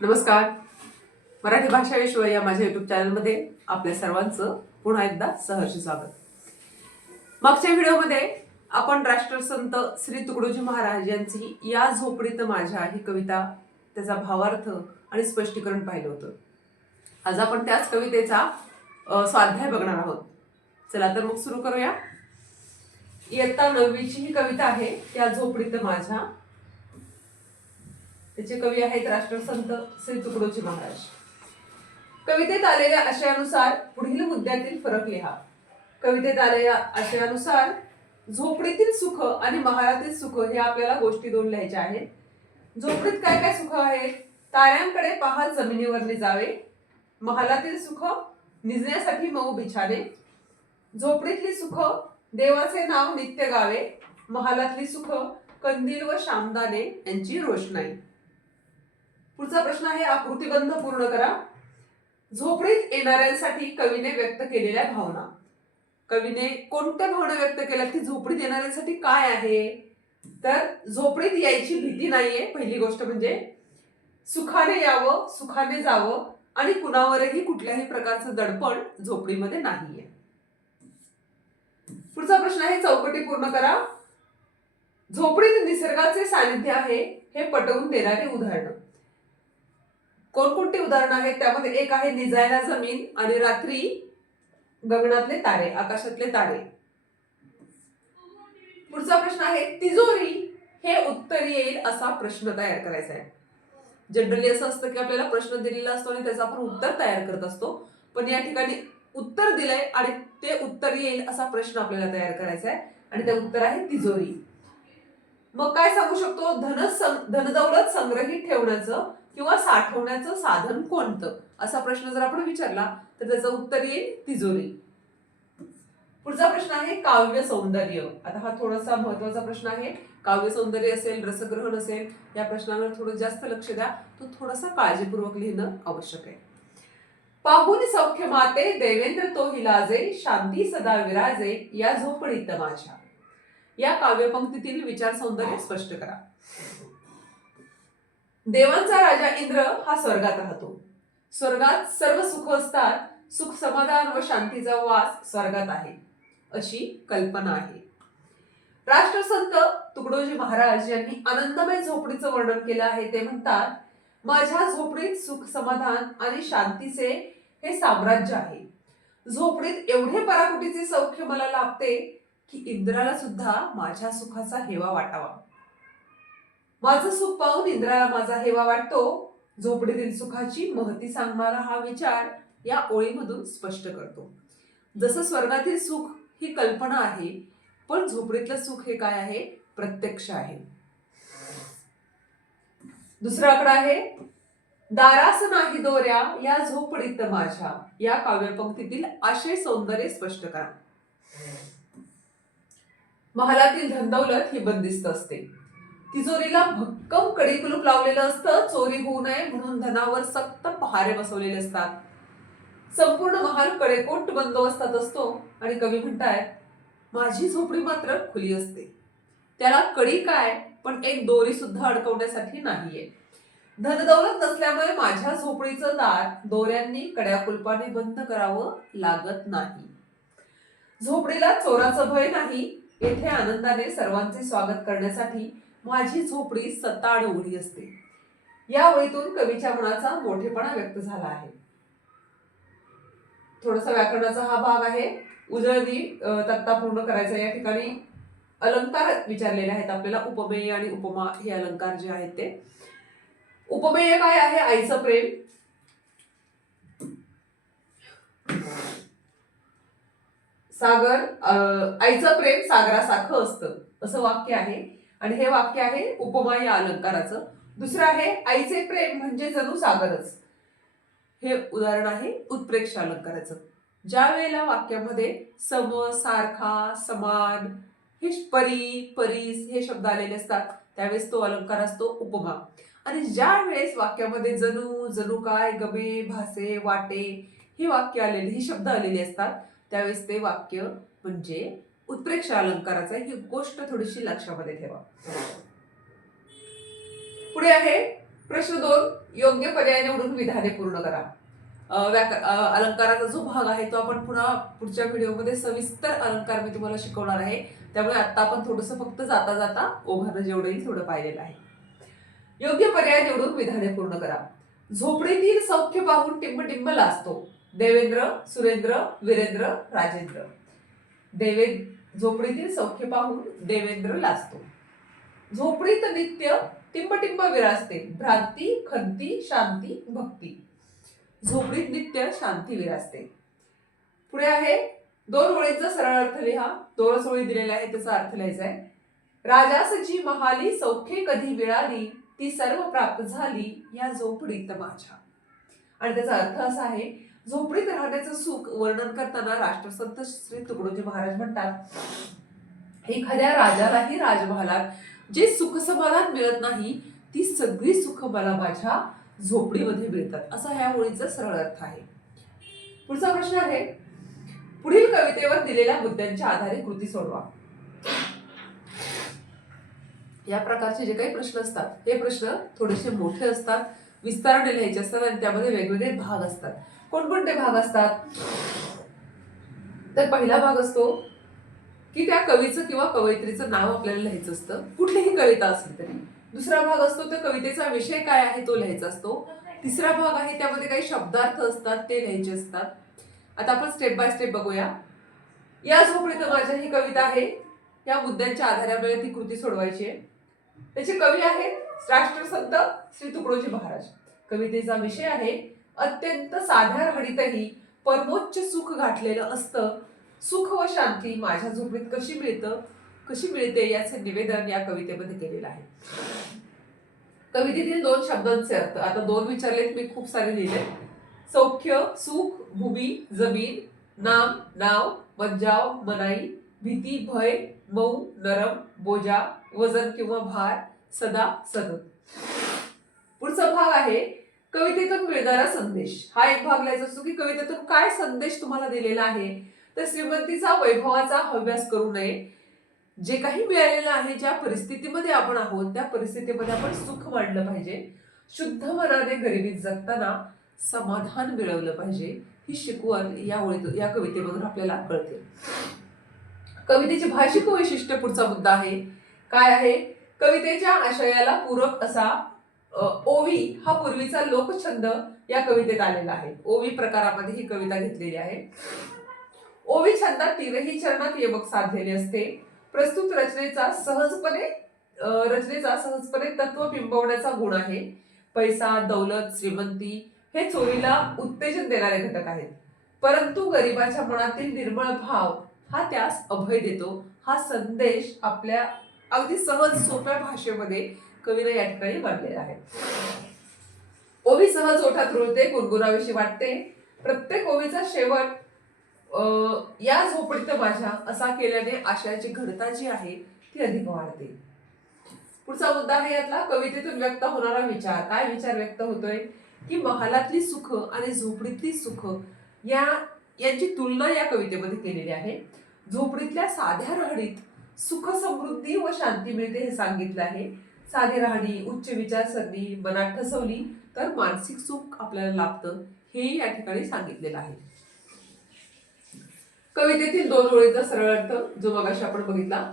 नमस्कार. मराठी भाषा विश्व या माझ्या युट्यूब चॅनलमध्ये आपल्या सर्वांचं पुन्हा एकदा सहर्ष स्वागत. मागच्या व्हिडिओमध्ये आपण राष्ट्रसंत श्री तुकडोजी महाराज यांची या झोपडीत माझ्या ही कविता, त्याचा भावार्थ आणि स्पष्टीकरण पाहिलं होतं. आज आपण त्याच कवितेचा स्वाध्याय बघणार आहोत. चला तर मग सुरू करूया. इयत्ता 9वीची ही कविता आहे, त्या झोपडीत माझ्या. त्याचे कवी आहेत राष्ट्रसंत श्री तुकडोजी महाराज. कवितेत आलेल्या आशयानुसार पुढील मुद्द्यातील फरक लिहा. कवितेत आलेल्या आशयानुसार झोपडीतील सुख आणि महालातील सुख हे आपल्याला गोष्टी दोन लिहायच्या आहेत. झोपडीत काय काय सुख आहेत? ताऱ्यांकडे पाहत जमिनीवर जावे. महालातील सुख निजण्यासाठी मऊ बिछाने. झोपडीतली सुख देवाचे नाव नित्य गावे. महालातली सुख कंदील व शामदाने यांची रोषणाई. पुढचा प्रश्न आहे, आकृतिबंध पूर्ण करा. झोपडीत येणाऱ्यांसाठी कवीने व्यक्त केलेल्या भावना. कवीने कोणत्या भावना व्यक्त केल्या की झोपडीत येणाऱ्यांसाठी काय आहे? तर झोपडीत यायची भीती नाहीये, पहिली गोष्ट म्हणजे. सुखाने यावं, सुखाने जावं आणि कुणावरही कुठल्याही प्रकारचं दडपण झोपडीमध्ये नाहीये. पुढचा प्रश्न आहे, चौकटी पूर्ण करा. झोपडीत निसर्गाचे सानिध्य आहे हे पटवून देणारी उदाहरणं. कोणकोणती उदाहरणं आहेत? त्यामध्ये एक आहे निजायला जमीन आणि रात्री गगनातले तारे, आकाशातले तारे. पुढचा प्रश्न आहे, तिजोरी हे उत्तर येईल असा प्रश्न तयार करायचा आहे. जनरली असं असतं की आपल्याला प्रश्न दिलेला असतो आणि त्याचं आपण उत्तर तयार करत असतो, पण या ठिकाणी उत्तर दिलंय आणि ते उत्तर येईल असा प्रश्न आपल्याला तयार करायचा आहे आणि ते उत्तर आहे तिजोरी. मग काय सांगू शकतो? धनदौलत संग्रहित ठेवण्याचं किंवा साठवण्याचं साधन कोणतं, असा प्रश्न जर आपण विचारला तर त्याचं उत्तर येईल तिजोरी. पुढचा प्रश्न आहे, काव्य सौंदर्य. आता हा थोडासा महत्वाचा प्रश्न आहे. काव्य सौंदर्य असेल, रसग्रहण असेल, या प्रश्नांवर थोडं जास्त लक्ष द्या. तो थोडासा काळजीपूर्वक लिहिणं आवश्यक आहे. पाहून सौख्य माते देवेंद्र तो हिलाजे. शांती सदा विराजे या झोपडीत माझ्या. या काव्यपंक्तीतील विचार सौंदर्य स्पष्ट करा. देवांचा राजा इंद्र हा स्वर्गात राहतो. स्वर्गात सर्व सुख असतात. सुख समाधान व शांतीचा वास स्वर्गात आहे, अशी कल्पना आहे. राष्ट्रसंत तुकडोजी महाराज यांनी आनंदमय झोपडीचं वर्णन केलं आहे. ते म्हणतात, माझ्या झोपडीत सुख समाधान आणि शांतीचे हे साम्राज्य आहे. झोपडीत एवढे पराकुटीचे सौख्य मला लाभते की इंद्राला सुद्धा माझ्या सुखाचा हेवा वाटावा. माझं सुख पाहून इंद्राला माझा हेवा वाटतो. झोपडीतील सुखाची महती सांगणारा हा विचार या ओळीमधून स्पष्ट करतो. जसं स्वर्गातील सुख ही कल्पना आहे, पण झोपडीतलं सुख हे काय आहे? प्रत्यक्ष आहे. दुसरा आकडा आहे, दारास नाही दोऱ्या या झोपडीत माझ्या. या काव्यपंक्तीतील आशय सौंदर्य स्पष्ट करा. महालातील धनदौलत ही बंदिस्त असते. तिजोरीला भक्कम कडी कुलूप लावलेलं असतं. चोरी होऊ नये म्हणून धनावर सक्त पहारे बसवलेले असतात. संपूर्ण महाल कडेकोट बंदोबस्तात असतो आणि कवी म्हणतायत, माझी झोपडी मात्र खुली असते. त्याला कडी काय, पण एक दोरी सुद्धा अडकवण्यासाठी नाहीये. धनदौलत नसल्यामुळे माझ्या झोपडीचं दार दोऱ्यांनी कड्या कुलपाने बंद करावं लागत नाही. झोपडीला चोराचं भय नाही. येथे आनंदाने सर्वांचे स्वागत करण्यासाठी माझी झोपडी सताड उघडी असते. या ओळीतून कवीच्या मनाचा मोठेपणा व्यक्त झाला आहे. थोडासा व्याकरणाचा हा भाग आहे. उजळणी तक्ता पूर्ण करायचा. या ठिकाणी अलंकार विचारलेले आहेत आपल्याला. उपमेय आणि उपमा हे अलंकार जे आहेत ते. उपमेय काय आहे? आईचं प्रेम. सागर, आईचं प्रेम सागरासारखं असतं, असं वाक्य आहे आणि हे वाक्य आहे उपमा या अलंकाराचं. दुसरं आहे, आईचे प्रेम म्हणजे जणू सागरच. हे उदाहरण आहे उत्प्रेक्षा अलंकाराचं. ज्या वेळेला वाक्यामध्ये सम, सारखा, समान, हे परी, परीस हे शब्द आलेले असतात, त्यावेळेस तो अलंकार असतो उपमा. आणि ज्या वेळेस वाक्यामध्ये जणू, जणू काय, गमे, भासे, वाटे ही वाक्य आलेली, ही शब्द आलेले असतात, त्यावेळेस ते वाक्य म्हणजे उत्प्रेक्षा अलंकाराचा. ही गोष्ट थोडीशी लक्षामध्ये ठेवा. पुढे आहे, प्रश्न 2, योग्य पर्याय निवडून विधाने पूर्ण करा. अलंकाराचा जो भाग आहे तो आपण पुढच्या व्हिडिओमध्ये सविस्तर अलंकार मी तुम्हाला शिकवणार आहे. त्यामुळे आता आपण थोडंसं फक्त जाता जाता ओघानं जेवढं येईल थोडं पाहिलेलं आहे. योग्य पर्याय निवडून विधाने पूर्ण करा. झोपडीतील सौख्य पाहून टिंब लाजतो. देवेंद्र, सुरेंद्र, वीरेंद्र, राजेंद्र. झोपडीतील सौख्य पाहून देवेंद्र लाजतो. झोपडीत नित्य टिंब विराजते. भ्रांती, खंती, शांती, भक्ती. झोपडीत नित्य शांती विराजते. पुढे आहे 2 ओळींचा सरळ अर्थ लिहा. 2 ओळी दिलेल्या आहेत, त्याचा अर्थ लिहायचा आहे. राजासची महाली सौख्ये कधी मिळाली, ती सर्व प्राप्त झाली या झोपडीत माझ्या. आणि त्याचा अर्थ असा आहे, झोपडीत राहण्याचं सुख वर्णन करताना राष्ट्रसंत श्री तुकडोजी महाराज म्हणतात, एखाद्या राजालाही राजमहालात जे सुख समाधान मिळत नाही ती सगळी सुख मला माझ्या झोपडीमध्ये मिळतात. असा ह्या ओळीचा सरळ अर्थ आहे. पुढचा प्रश्न आहे, पुढील कवितेवर दिलेल्या मुद्द्यांच्या आधारे कृती सोडवा. या प्रकारचे जे काही प्रश्न असतात हे प्रश्न थोडेसे मोठे असतात, विस्ताराने लिहायचे असतात आणि त्यामध्ये वेगवेगळे भाग असतात. कोणकोणते भाग असतात? तर पहिला भाग असतो की त्या कवीचं किंवा कवयित्रीचं नाव आपल्याला लिहायचं असतं, कुठलीही कविता असली तरी. दुसरा भाग असतो त्या कवितेचा विषय काय आहे तो लिहायचा असतो. तिसरा भाग आहे त्यामध्ये काही शब्दार्थ असतात ते लिहायचे असतात. आता आपण स्टेप बाय स्टेप बघूया. या झोपडीत माझ्या ही कविता आहे. या मुद्द्यांच्या आधारे आपल्याला ती कृती सोडवायची आहे. त्याचे कवी आहेत राष्ट्रसंत श्री तुकडोजी महाराज. कवितेचा विषय आहे, अत्यंत साध्या राहणीतही परमोच्च सुख गाठलेलं असतं. सुख व शांती माझ्या झोपडीत कशी मिळते याचे निवेदन या कवितेमध्ये केलेलं आहे. कवितेतील 2 शब्दांचे अर्थ आता 2 विचारलेत मी, खूप सारे लिहिले. सौख्य, सुख, भूमी, जमीन, नाम, नाव, मज्जाव, मनाई, भीती, भय, मऊ, नरम, बोजा, वजन किंवा भार, सदा, सदत. पुढचा भाग आहे कवितेतून मिळणारा संदेश. हा एक भाग लिहायचा असतो की कवितेतून काय संदेश तुम्हाला दिलेला आहे. तर श्रीमंतीचा, वैभवाचा हव्यास करू नये. जे काही मिळालेलं आहे, ज्या परिस्थितीमध्ये आपण आहोत त्या परिस्थितीमध्ये आपण सुख मांडलं पाहिजे. शुद्ध मनाने गरिबीत जगताना समाधान मिळवलं पाहिजे. ही शिकवण या कवितेमधून आपल्याला कळते. कवितेचे भाषिक वैशिष्ट्य पुढचा मुद्दा आहे. काय आहे? कवितेच्या आशयाला पूरक असा ओवी हा पूर्वीचा लोकछंद या कवितेत आलेला आहे. ओवी प्रकारामध्ये ही कविता घेतलेली आहे. ओवी छंदात 3ही चरणात यमक साधलेले असते. प्रस्तुत रचनेचा सहजपणे तत्व बिंबवण्याचा गुण आहे. पैसा, दौलत, श्रीमंती हे चोरीला उत्तेजन देणारे घटक आहेत, परंतु गरिबाच्या मनातील निर्मळ भाव हा त्यास अभय देतो. हा संदेश आपल्या अगदी सहज सोप्या भाषेमध्ये कवीने या ठिकाणी मांडलेला आहे. ओवी सहज ओठात रुळते, गुणगुणाविषयी वाटते. प्रत्येक ओवीचा शेवट या झोपडीत माझ्या असा केल्याने आशयाची घनता जी आहे ती अधिक वाढते. पुढचा मुद्दा आहे यातला कवितेतून व्यक्त होणारा विचार. काय विचार व्यक्त होतोय की महालातली सुख आणि झोपडीतली सुख यांची तुलना या कवितेमध्ये केलेली आहे. झोपडीतल्या साध्या राहणीत सुख, समृद्धी व शांती मिळते हे सांगितलं आहे. साधी राहणी, उच्च विचारसरणी मनात ठसवली तर मानसिक सुख आपल्याला लाभतं हे या ठिकाणी सांगितलेलं आहे. कवितेतील 2 ओळींचा सरळ अर्थ जो मगाशी आपण बघितला.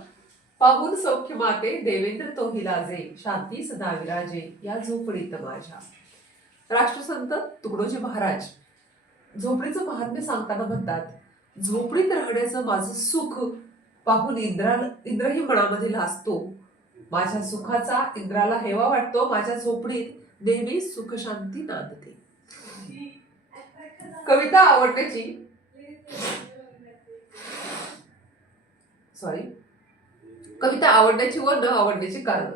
पाहून सौख्य माते देवेंद्र तोही लाजे, शांती सदा विराजे या झोपडीत माझ्या. राष्ट्रसंत तुकडोजी महाराज झोपडीचं महात्म्य सांगताना म्हणतात, झोपडीत राहण्याचं माझं सुख पाहून इंद्रही मनामध्ये लाजतो. माझ्या सुखाचा इंद्राला हेवा वाटतो. माझ्या झोपडीत नेहमी सुख शांती नांदते. कविता आवडण्याची व न आवडण्याची कारण.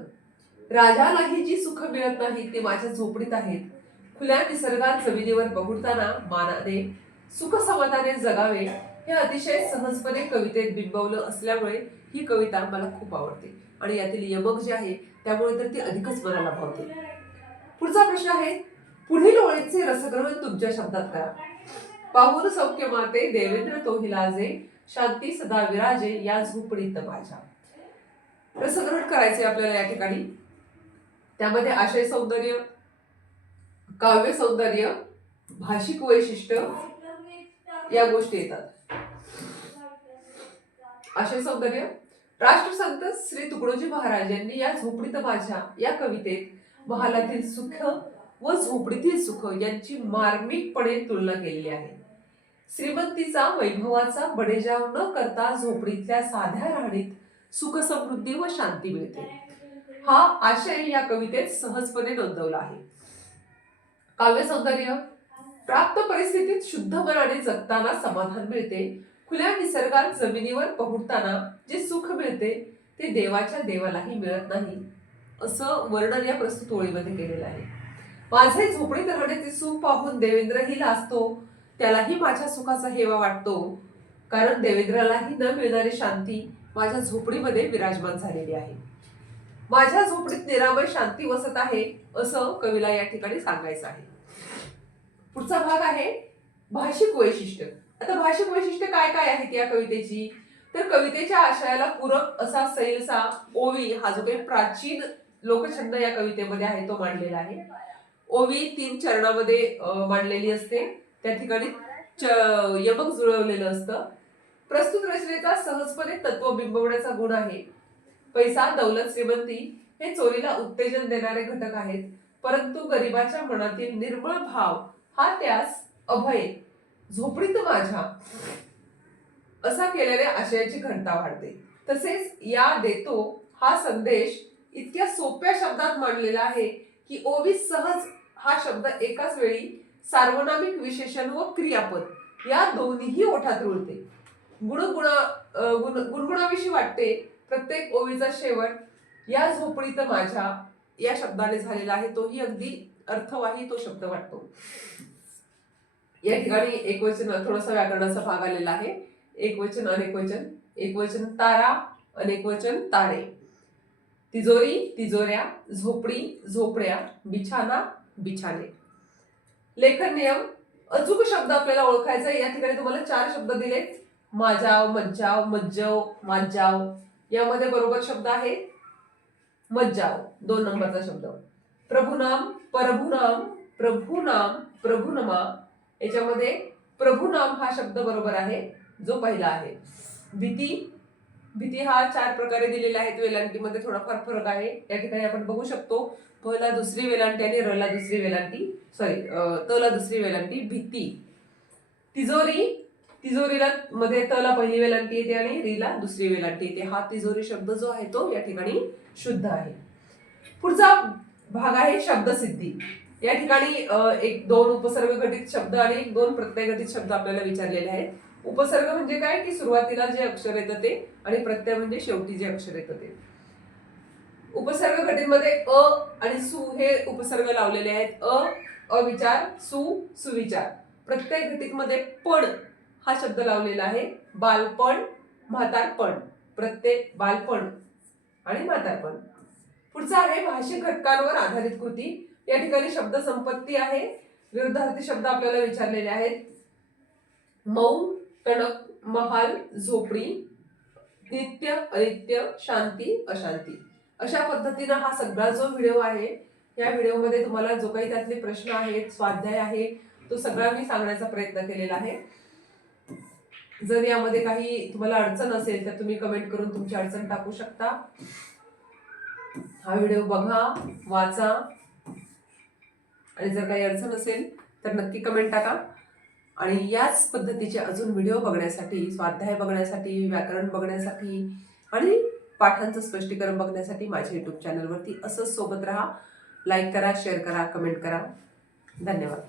राजालाही जी सुख मिळत नाही ती माझ्या झोपडीत आहेत. खुल्या निसर्गात जमिनीवर बहुडताना मानाने सुख समाधाने जगावे हे अतिशय सहजपणे कवितेत बिंबवलं असल्यामुळे ही कविता मला खूप आवडते आणि यातील यमक जे आहे त्यामुळे तर ती अधिकच मनाला भावते. पुढचा प्रश्न आहे, पुढील ओळींचे रसग्रहण तुमच्या शब्दात करा. पाहून सौख्य माते देवेंद्र तोही लाजे, शांती सदा विराजे या झोपडीत माझ्या. रसग्रहण करायचे आपल्याला या ठिकाणी. त्यामध्ये आशय सौंदर्य, काव्य सौंदर्य, भाषिक वैशिष्ट्य या गोष्टी येतात. आशय सौंदर्य, राष्ट्रसंत श्री तुकडोजी महाराज यांनी या झोपडीत माझ्या या कवितेत महालातील सुख व झोपडीतील सुख यांची मार्मिकपणे तुलना केलेली आहे. श्रीमंतीचा वैभवाचा बडेजाव न करता झोपडीतल्या साध्या राहणीत सुख समृद्धी व शांती मिळते, हा आशय या कवितेत सहजपणे नोंदवला आहे. काव्य सौंदर्य, प्राप्त परिस्थितीत शुद्ध मनाने जगताना समाधान मिळते. खुल्या निसर्गात जमिनीवर पहुडताना जे सुख मिळते ते देवाच्या देवालाही मिळत नाही, असं वर्णन या प्रस्तुत ओळीमध्ये केलेलं आहे. माझे झोपडीत राहण्याचे सुख पाहून देवेंद्रही लाजतो, त्यालाही माझ्या सुखाचा हेवा वाटतो, कारण देवेंद्रालाही न मिळणारी शांती माझ्या झोपडीमध्ये विराजमान झालेली आहे. माझ्या झोपडीत निरामय शांती वसत आहे, असं कवीला या ठिकाणी सांगायचं आहे. पुढचा भाग आहे भाषिक वैशिष्ट्य. आता भाषिक वैशिष्ट्य काय काय आहेत या कवितेची, तर कवितेच्या आशयाला पूरक असा सैलसा ओवी हा जो काही प्राचीन लोकछंद या कवितेमध्ये आहे तो मांडलेला आहे. ओवी 3 चरणामध्ये मांडलेली असते, त्या ठिकाणी यमक जुळवलेलं असतं. प्रस्तुत रचनेचा सहजपणे तत्व बिंबवण्याचा गुण आहे. पैसा, दौलत, श्रीमंती हे चोरीला उत्तेजन देणारे घटक आहेत, परंतु गरिबाच्या मनातील निर्मळ भाव हा त्यास अभय झोपडीत माझ्या असा केलेल्या आशयाची घनता वाढते. तसेच या देतो हा संदेश इतक्या सोप्या शब्दात मांडलेला आहे की ओवी सहज हा शब्द एकाच वेळी सार्वनामिक विशेषण व क्रियापद या दोन्हीही ओठात रुळते. गुणगुणाविषयी वाटते. प्रत्येक ओवीचा शेवट या झोपडीत माझ्या या शब्दाने झालेला आहे, तोही अगदी अर्थवाही तो शब्द वाटतो. या ठिकाणी एकवचन थोडासा व्याकरणाचा भाग आलेला आहे. एकवचन, अनेकवचन, एकवचन तारा, अनेकवचन तारे, तिजोरी, तिजोऱ्या, झोपडी, झोपड्या, बिछाना, बिछाने. लेखन नियम, अचूक शब्द आपल्याला ओळखायचा. या ठिकाणी तुम्हाला 4 शब्द दिलेत. माजाव, मज्जाव, मज्जव, माज्जाव. यामध्ये बरोबर शब्द आहे मज्जाव, 2 नंबरचा शब्द. प्रभुनाम, परभुनाम, प्रभुनाम, प्रभुनमा. याच्यामध्ये प्रभुनाम हा शब्द बरोबर आहे, जो पहिला आहे. भीती, भीती हा 4 प्रकारे दिलेले आहेत. वेलांटीमध्ये थोडाफार फरक आहे. या ठिकाणी आपण बघू शकतो पहिला दुसरी वेलांटी आणि रला दुसरी वेलांटी, तला दुसरी वेलांटी, भीती. तिजोरी, तिजोरीला मध्ये तला पहिली वेलांटी येते आणि रीला दुसरी वेलांटी येते. हा तिजोरी शब्द जो आहे तो या ठिकाणी शुद्ध आहे. पुढचा भाग आहे शब्दसिद्धी. या ठिकाणी 1-2 उपसर्ग घटित शब्द आणि 2 प्रत्यय घटित शब्द आपल्याला विचारलेले आहेत. उपसर्ग म्हणजे काय की सुरुवातीला जे अक्षर येतं ते, आणि प्रत्यय म्हणजे शेवटी जे अक्षर येतं ते. उपसर्ग घटितमध्ये अ आणि सु हे उपसर्ग लावलेले आहेत. अविचार, सुविचार. प्रत्यय घटितमध्ये पण हा शब्द लावलेला आहे. बालपण, म्हातारपण. प्रत्यय बालपण आणि म्हातारपण. पुढचा आहे भाषिक घटकांवर आधारित कृती. या ठिकाणी शब्द संपत्ती आहे. विरुद्धार्थी शब्द आपल्याला विचारलेले आहेत. मौन, टणक, महाल, झोपडी, नित्य, अनित्य, शांती, अशांती. अशा पद्धतीनं हा सगळा जो व्हिडिओ आहे, या व्हिडिओमध्ये तुम्हाला जो काही त्यातले प्रश्न आहेत, स्वाध्याय आहे, तो सगळा मी सांगण्याचा प्रयत्न केलेला आहे. जर यामध्ये काही तुम्हाला अडचण असेल तर तुम्ही कमेंट करून तुमची अडचण टाकू शकता. हा व्हिडिओ बघा, वाचा, आणि जर काही अडचण असेल तर नक्की कमेंट टाका. आणि याच पद्धतीचे अजून व्हिडिओ बघण्यासाठी, स्वाध्याय बघण्यासाठी, व्याकरण बघण्यासाठी आणि पाठांचं स्पष्टीकरण बघण्यासाठी माझ्या YouTube चॅनलवरती असंच सोबत राहा. लाईक करा, शेअर करा, कमेंट करा. धन्यवाद.